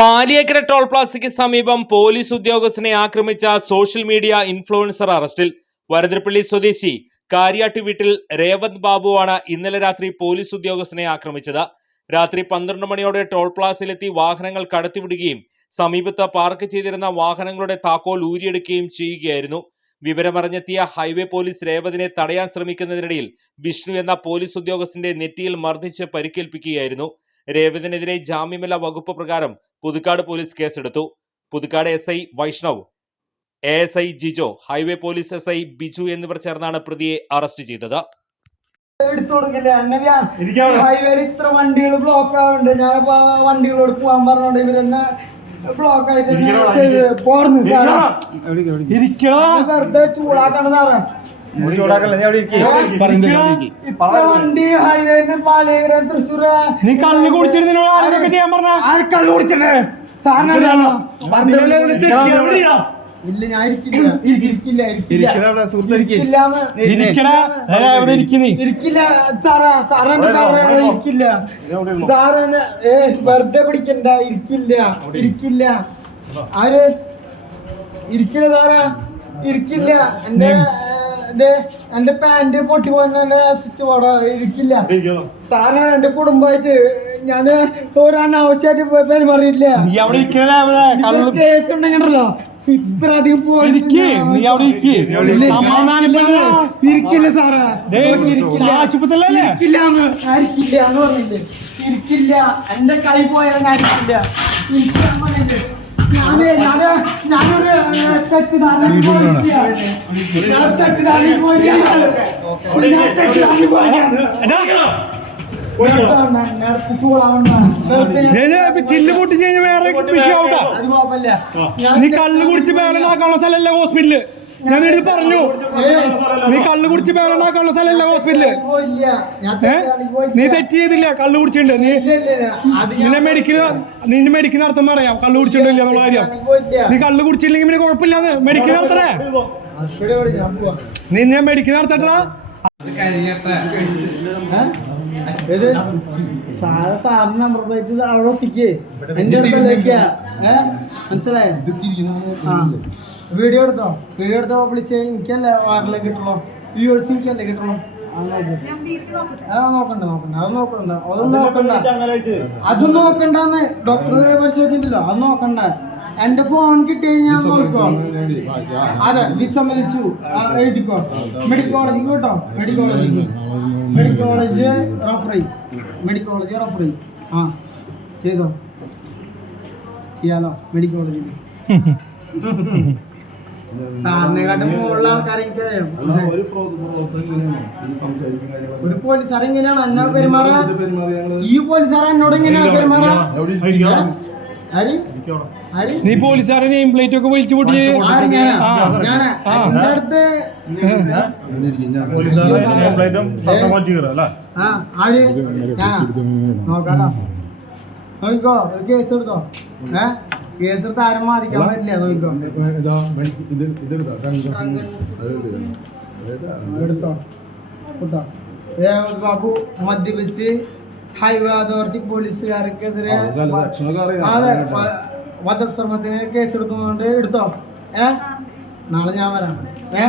Paliyekkara toll പ്ലാസയ്ക്ക് സമീപം police ഉദ്യോഗസ്ഥനെ ആക്രമിച്ച സോഷ്യൽ മീഡിയ ഇൻഫ്ലുവൻസർ അറസ്റ്റിൽ വരതിരപ്പള്ളി സ്വദേശി കാര്യാട്ടി വീട്ടിൽ രേവന്ത് ബാബുവാണ് ഇന്നലെ രാത്രി പോലീസ് ഉദ്യോഗസ്ഥനെ ആക്രമിച്ചത്. രാത്രി പന്ത്രണ്ട് മണിയോടെ ടോൾ പ്ലാസയിലെത്തി വാഹനങ്ങൾ കടത്തിവിടുകയും സമീപത്ത് പാർക്ക് ചെയ്തിരുന്ന വാഹനങ്ങളുടെ താക്കോൽ ഊരിയെടുക്കുകയും ചെയ്യുകയായിരുന്നു. വിവരമറിഞ്ഞെത്തിയ ഹൈവേ പോലീസ് രേവതിനെ തടയാൻ ശ്രമിക്കുന്നതിനിടയിൽ വിഷ്ണു എന്ന പോലീസ് ഉദ്യോഗസ്ഥന്റെ നെറ്റിയിൽ മർദ്ദിച്ച് പരിക്കേൽപ്പിക്കുകയായിരുന്നു. രേവതിനെതിരെ ജാമ്യമില്ല വകുപ്പ് പ്രകാരം പുതുക്കാട് പോലീസ് കേസെടുത്തു. Puthukkad S I Vaishnav A S I Jijo highway police S I Biju എന്നിവർ ചേർന്നാണ് പ്രതിയെ അറസ്റ്റ് ചെയ്തത്. എടുത്തു കൊടുക്കില്ല എന്നെ ഹൈവേയിൽ ഇത്ര വണ്ടികൾ ബ്ലോക്ക് ആവുന്നുണ്ട് ഞാൻ വണ്ടികളോട് പോകാൻ പറഞ്ഞോണ്ട് ഇവരെന്നെ ബ്ലോക്ക് ആയിട്ട് പോർന്നു വെറുതെ ചൂടാക്കണ സാറേ. തൃശ്ശൂർ നീ കള്ള് കുടിച്ചിട്ട് ആരൊക്കെ ചെയ്യാൻ പറഞ്ഞ? ആര് കള്ളു കുടിച്ചിട്ട് സാറിനറിയാമോ ഇല്ല ഞാൻ ഇരിക്കില്ല. ഇരിക്കില്ല സാറാ പറയാ? ഇരിക്കില്ല. സാറിന് ഏ വെറുതെ പിടിക്കണ്ട. ഇരിക്കില്ല. ഇരിക്കില്ല. ആര്? ഇരിക്കില്ല സാറാ. ഇരിക്കില്ല. എന്റെ എന്റെ പാന്റ് പൊട്ടി പോയെന്നെ സ്വിച്ച് ബോർഡ് ഇരിക്കില്ല സാറിന് എന്റെ കുടുംബമായിട്ട് ഞാൻ ഒരു അനാവശ്യമായിട്ട് പെരുമാറിയിട്ടില്ല കേസ് ഉണ്ടെങ്കിലോ ഇത്ര അധികം ഇരിക്ക് നീ അവിടെ ഇരിക്ക്. സമാധാനപ്പെടാ. ഇരിക്കില്ല സാറാ. ഇരിക്കില്ല. എന്ന് പറഞ്ഞില്ലേ? ഇരിക്കില്ല. എന്റെ കൈ പോയാലും ഞാൻ ഇരിക്കില്ല ഇരിക്കാൻ ചില്ല് പൊട്ടി കഴിഞ്ഞാൽ വേറെ വിഷയം ഔട്ടാ നീ കള്ളു കുടിച്ച് ബേളനാക്കാനുള്ള സ്ഥലമല്ല ഹോസ്പിറ്റലിൽ ഞാൻ എടുത്ത് പറഞ്ഞു. നീ കള്ള് കുടിച്ച് ബേളനാക്കാനുള്ള സ്ഥലമല്ല തെറ്റിദ്ധാരണയിൽ നീ തെറ്റ് ചെയ്തില്ല കള്ള് കുടിച്ചിട്ടുണ്ട്. നീ നിന്നെ മെഡിക്കൽ നിന്നെ മെഡിക്കൽ നടത്തുമ്പോ അറിയാം കള്ള് കുടിച്ചിട്ടില്ല എന്നുള്ള കാര്യം. നീ കള്ള് കുടിച്ചില്ലെങ്കിൽ പിന്നെ കുഴപ്പമില്ലാന്ന്. മെഡിക്കൽ നടത്തണേ. നീ ഞാൻ നിന്നെ മെഡിക്കൽ നടത്തട്ടാ. ഇത് സാറ് സാറിന് നമ്പർ പ്ലേറ്റ് അവിടെ ഒട്ടിക്കേ. എന്റെ അടുത്തല്ലേ വെക്കാ? മനസ്സിലായോ? വീഡിയോ എടുത്തോ? വീഡിയോ എടുത്തോ വിളിച്ച്? എനിക്കല്ലേ വാറിലേക്ക് കിട്ടുള്ളൂ വ്യൂവേഴ്സ് എനിക്കല്ലേ. അത് നോക്കണ്ട നോക്കണ്ട അത് നോക്കണ്ട. അതൊന്നും നോക്കണ്ട. അതും നോക്കണ്ടെന്ന് ഡോക്ടർ പരിശോധിച്ചിട്ടില്ലോ. അത് നോക്കണ്ട. എന്റെ ഫോൺ കിട്ടി ഞാൻ നോക്കോ അതെ വിസമ്മതിച്ചു എഴുതിക്കോ. മെഡിക്കൽ കോളേജ് കേട്ടോ? മെഡിക്കൽ കോളേജിൽ മെഡിക്കൽ കോളേജ് റഫറി മെഡിക്കൽ കോളേജ് റഫറി ആ. ചെയ്തോ? ചെയ്യാലോ? മെഡിക്കൽ കോളേജിൽ സാറിനെക്കാട്ടും മുകളിലുള്ള ആൾക്കാരെ എനിക്കറിയാം. ഒരു എങ്ങനെയാണ് പെരുമാറാ ഈ എന്നോട് എങ്ങനെയാണ് പെരുമാറാ നീ പോലീസുകാരെ നെയിം പ്ലേറ്റ് ഒക്കെ വിളിച്ചു പൊട്ടി. ആര്? ഞാനാ? ആ. ഞാനാ? ആ. എന്റെ അടുത്ത് ആ ആര്? ഞാനാ? നോക്കാലോ. നോക്കിക്കോ കേസ് എടുത്തോ. ഏ? കേസ് എടുത്ത് ആരും ബാധിക്കാൻ പറ്റില്ല നോക്കിക്കോ എടുത്തോ? കേട്ടോ ബാബു മദ്യപിച്ച് ഹൈവേ അതോറിറ്റി പോലീസുകാർക്കെതിരെ അതെ വധശ്രമത്തിന് കേസ് എടുത്തുകൊണ്ട് എടുത്തോ? ഏ? നാളെ ഞാൻ വരാം. ഏ?